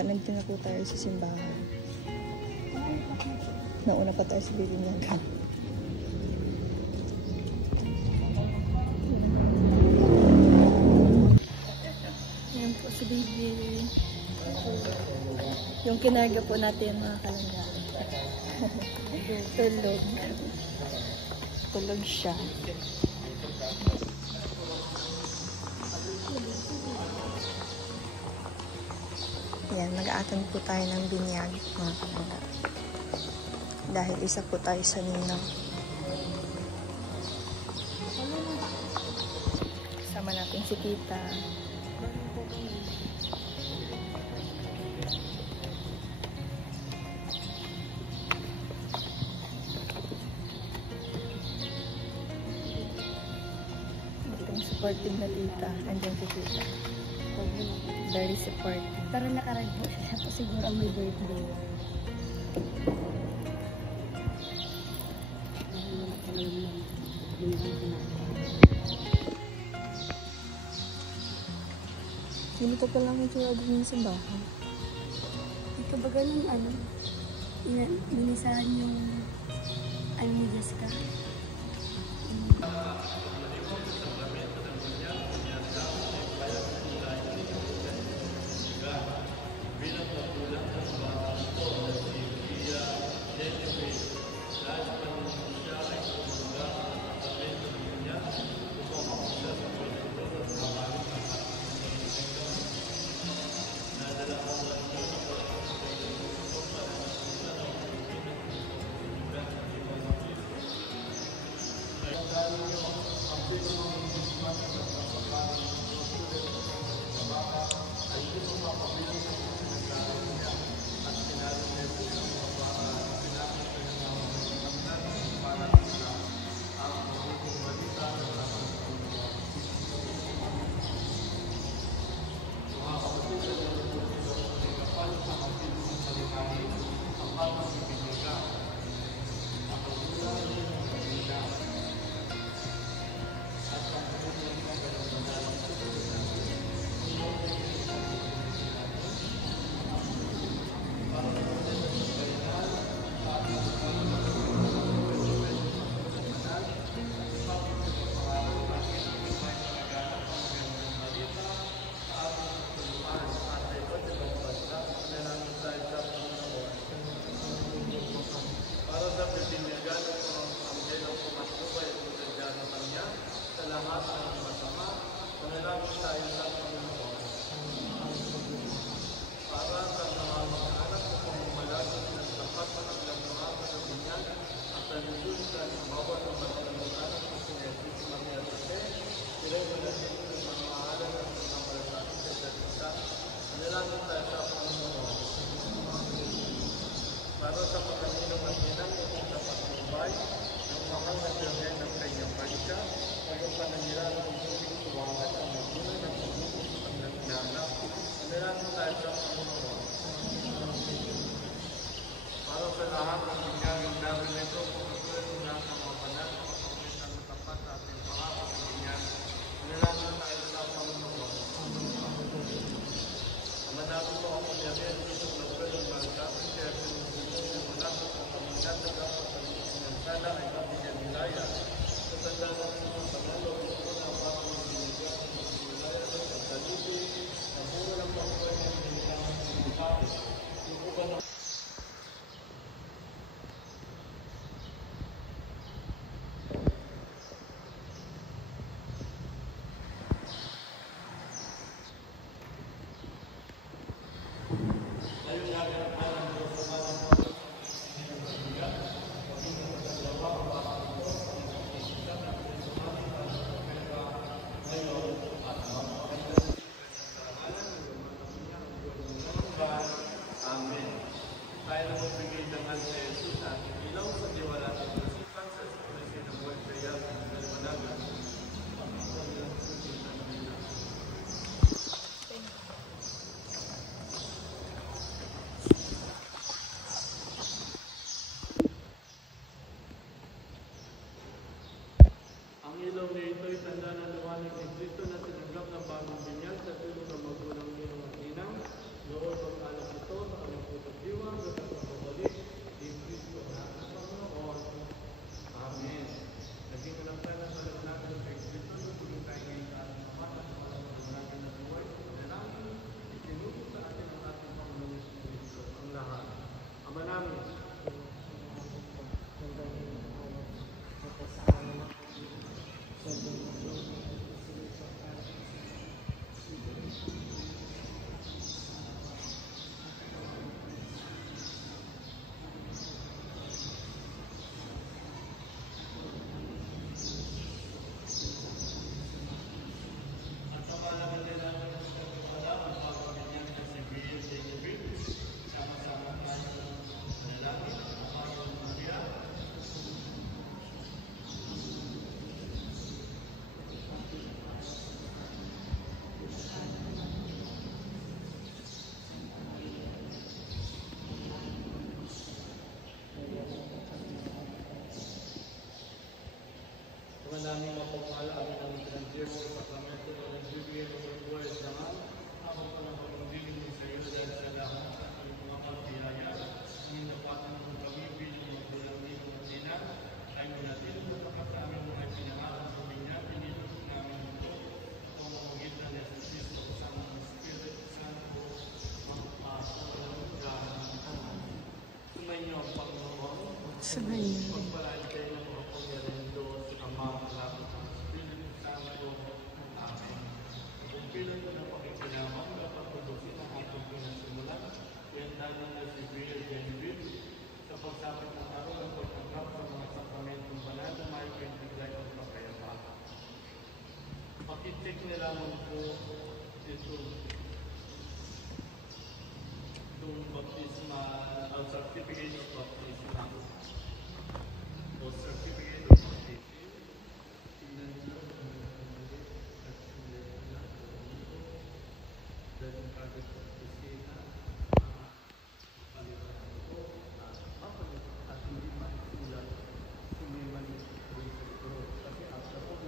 Nandito na po tayo sa simbahan. Nauna pa tayo sa Bibinyagan. Ayan po si Baby. Yung kinarga po natin mga kalangga. Tulog. Tulog siya. Ayan, mag-a-attend po tayo ng binyag mga kalangga. Dahil isa po tayo sa ninang. Kasama natin si Tita. Itong supportive na tita. Andiyan si Tita. Very supportive. Pero nakarag po siya po siguro ang may birthday. Ganito pa lang yung tulad ng simbahan. Ito ba ganun binisahan yung ni Jessica? Sa ngayon. Check nila mo po ito itong baptisma o certificate of baptism o certificate of baptism. Tingnan nyo at tingnan nyo dahil ang kagad sa kusina palitan ko mapalit at hindi maisulat hindi man kasi after all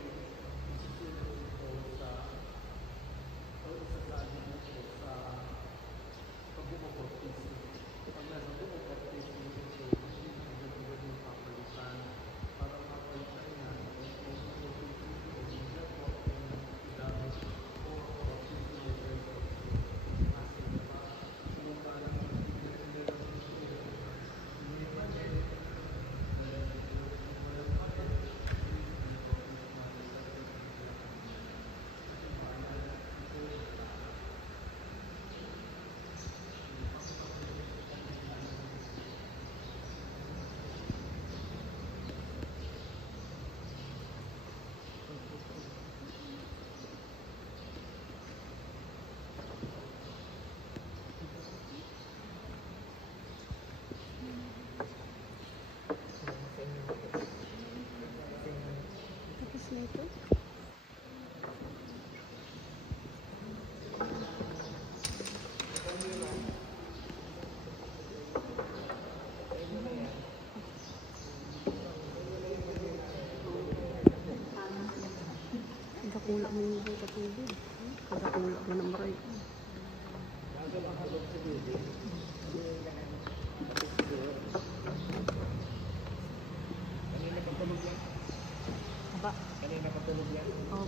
Kulak mo yung katubig. Kulak mo ng maray. Kanina patulog yan? Aba? Kanina patulog yan? Oo.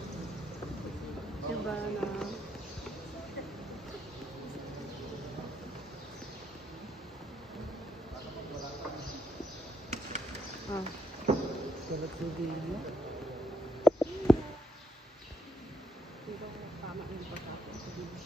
Diba na... Salat sa video. Tama yung pagkakot sa video.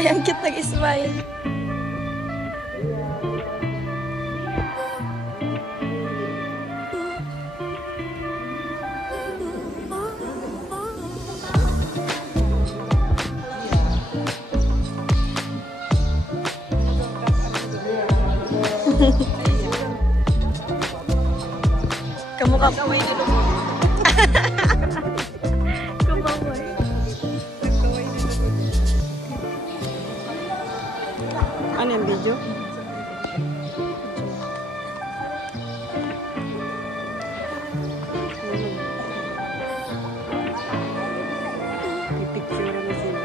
Ay, ang cute nag-smile. Kamukha po. Ano yung video? Pipicture mo sila.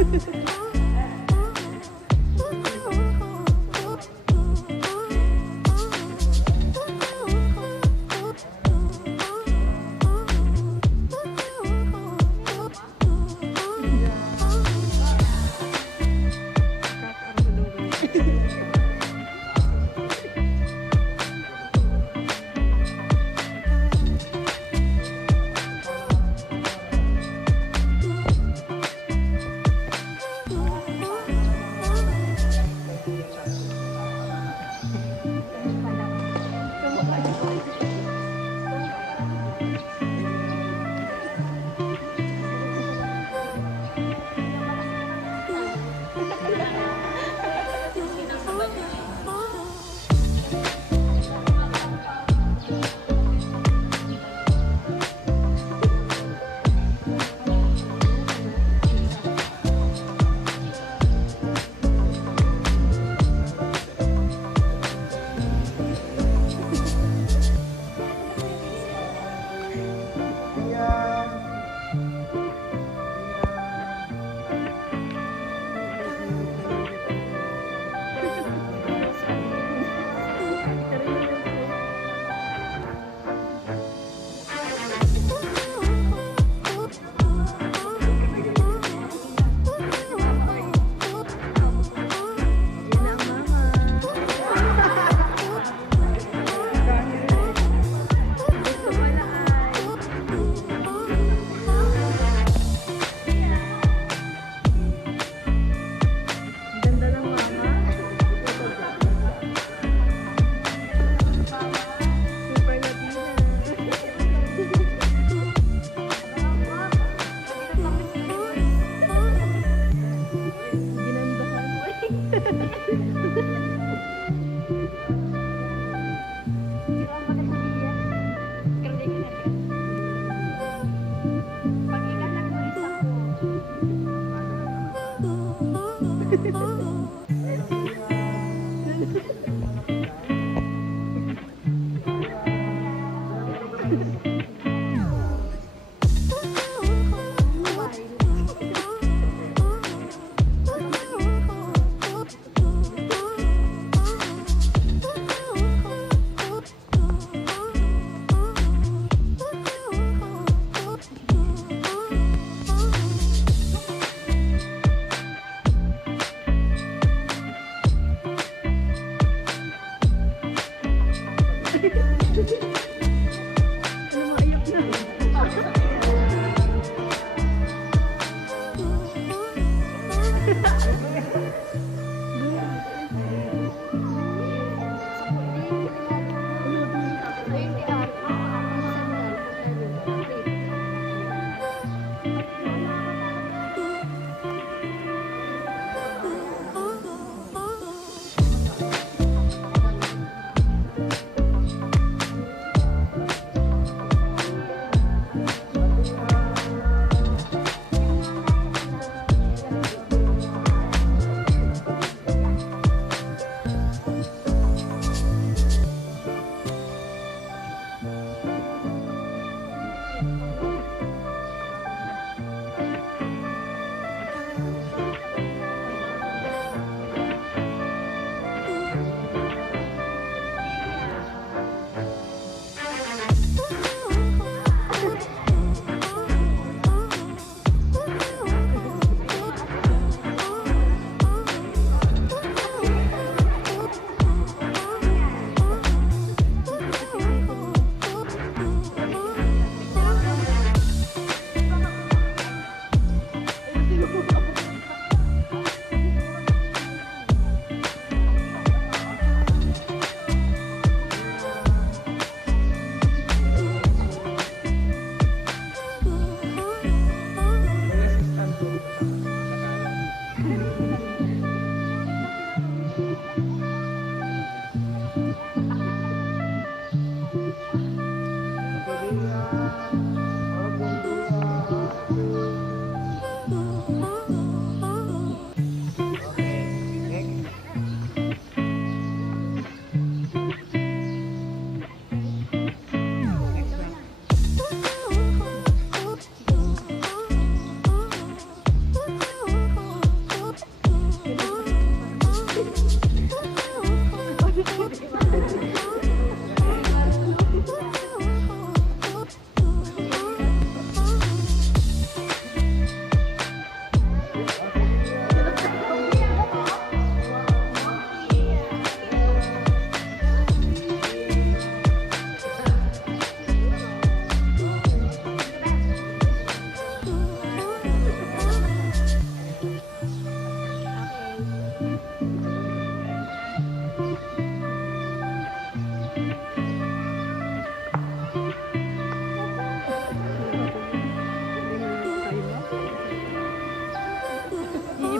Oh.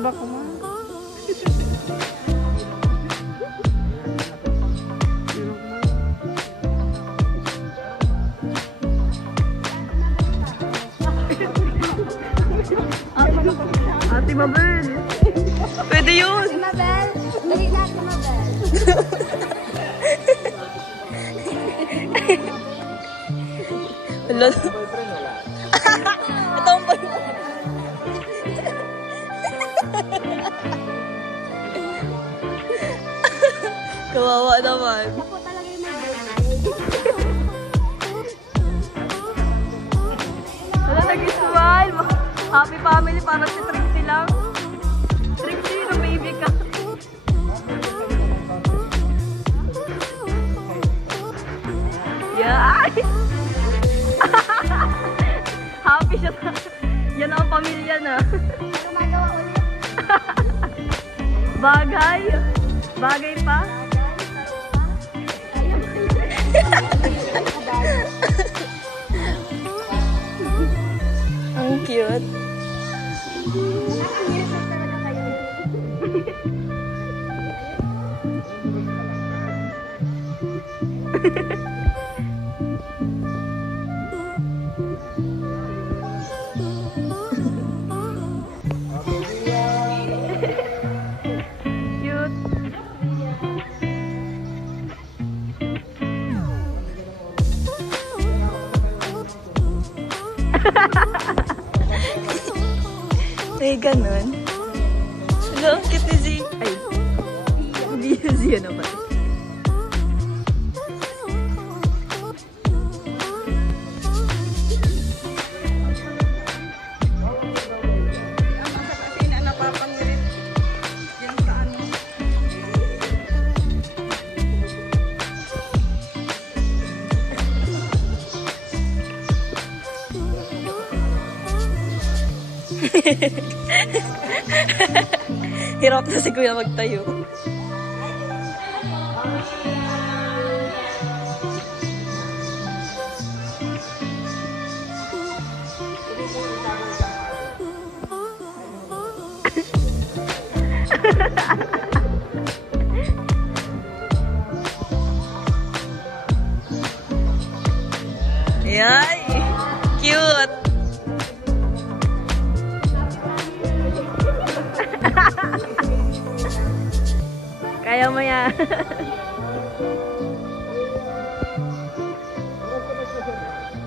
ba kumain? Ate Mabel! Pwede yun! Si Mabel! Dali na, si Mabel! Wala. Ito ang boyfriend. Kawawa naman. Ako talaga yung Mabel. Wala, nag-smile! Happy family, parang si Trixie lang. Trixie, no baby ka. Yeah! Happy siya. Yan ang pamilya na. Gumagawa ulit. Bagay. Bagay pa. Ang cute. Nakakahirap talaga kayo. Cute. May ganun. Hello, ang cute ni Z. Ay. Hindi siya naman. Hirap na si Kuya magtayo. Yay! Cute! Kaya mo yan.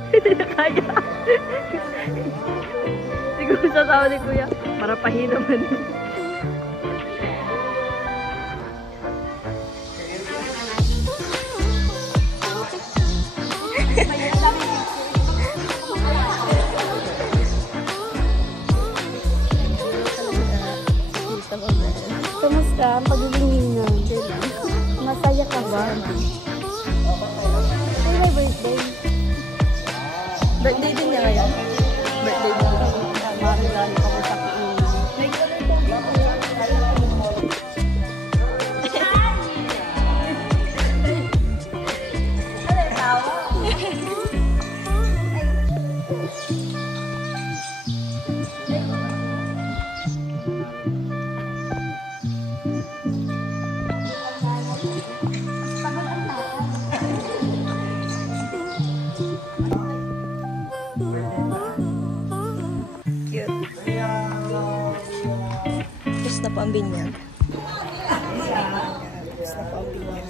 Hindi na kaya. Siguro sa tao ni Kuya, para pahinaman. Kamusta ang pagiging ninyo? Masaya ka ba? Ay, may birthday. Birthday din niya ngayon. Birthday din niya. Marilani ka mo sa Cute. Tapos na po ang binyag. Tapos na po ang binyag.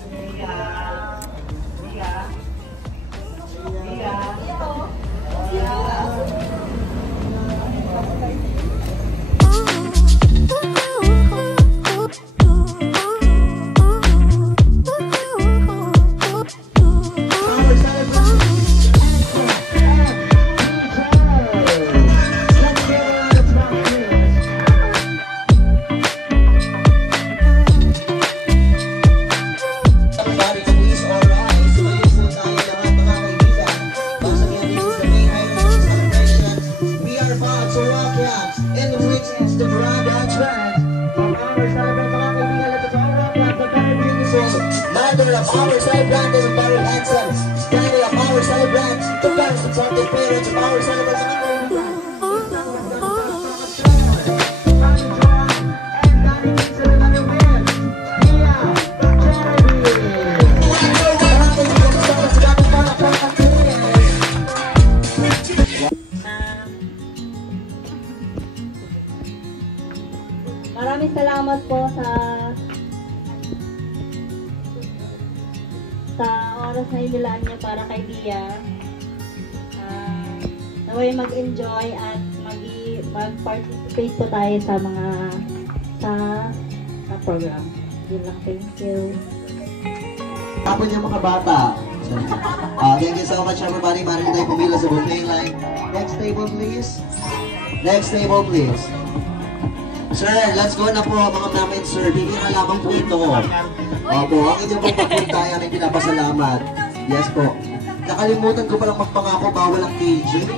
Mother of our celebrant is very handsome. Daddy of our celebrant, the best supportive parents of our celebrant. Maraming salamat po sa oras na inilaan niyo para kay Dia. Naway mag-enjoy at mag-participate po tayo sa program. Yun lang, thank you. Tapon niyo mga bata. Thank you so much everybody. Mari tayo pumila sa buffet line. Next table please. Next table please. Sir, let's go na po mga namin sir. Bibira lamang po ito. Opo, ang inyong pong pagpuntayan ay pinapasalamat. Yes po. Nakalimutan ko palang magpangako bawal ang KJ.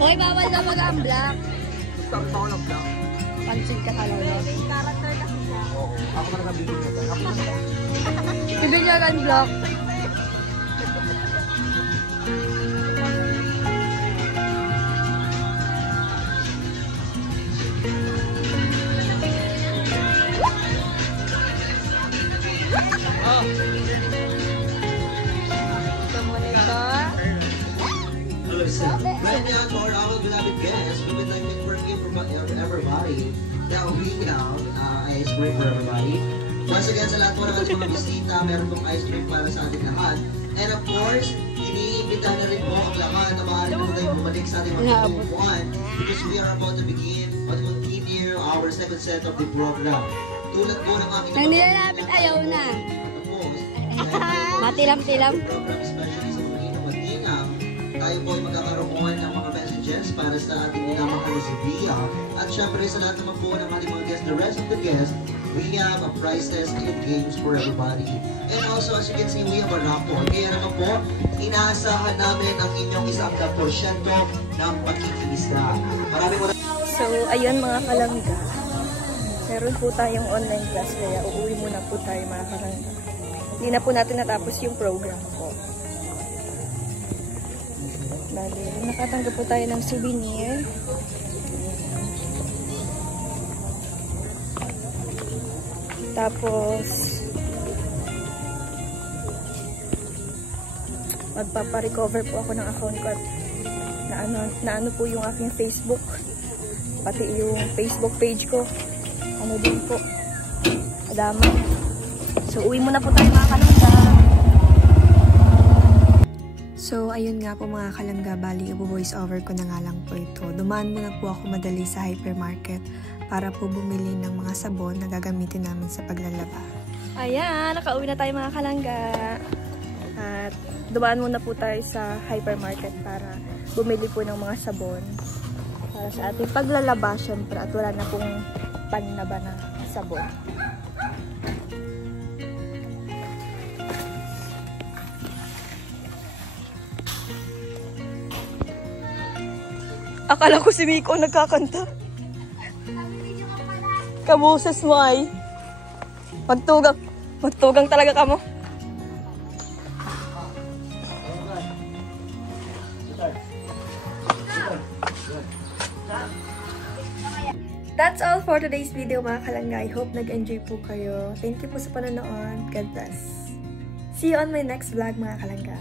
Hoy, bawal na mag-unblock. Pansin ka talaga. Character kasi siya. Ako na nabibig nito. Bibig niya unblock. Right now, to our beloved guests, we would like to forgive everybody that we have ice cream for everybody. Once again, sa lahat po ng ating mga bisita, meron pong ice cream para sa ating lahat. And of course, iniimbita na rin po ang lahat na maaari po tayong bumalik sa ating mga tubuan because we are about to begin or to continue our second set of the program. Tulad po ng aking Nang nilalapit, ayaw na. Matilam-tilam. Program, especially sa mga inumatinang, tayo po ay magkakaroon ng mga messages para sa ating minamahal na si Via. At syempre sa lahat naman po ng ating mga guests, the rest of the guests, we have a prizes and games for everybody. And also, as you can see, we have a raffle. Kaya naman po, inaasahan namin ang inyong 100% ng pagkikilista. So, ayun mga kalangga. Meron po tayong online class, kaya uuwi muna po tayo mga kalangga. Hindi na po natin natapos yung program po. Bali, nakatanggap po tayo ng souvenir. Tapos, magpaparecover po ako ng account ko at na ano po yung aking Facebook. Pati yung Facebook page ko. Ano din po. Adama. So, uwi muna po tayo mga kalangga. So, ayun nga po mga kalangga, bali i-voice over ko na nga lang po ito. Dumaan muna po ako madali sa hypermarket para po bumili ng mga sabon na gagamitin namin sa paglalaba. Ayan, nakauwi na tayo mga kalangga. At dumaan muna po tayo sa hypermarket para bumili po ng mga sabon para sa ating paglalaba syempre at wala na pong panlaba na sabon. Akala ko si Miko nagkakanta. Kaboses mo ay. Magtugang talaga ka mo. That's all for today's video mga kalangga. I hope nag-enjoy po kayo. Thank you po sa panonood. God bless. See you on my next vlog mga kalangga.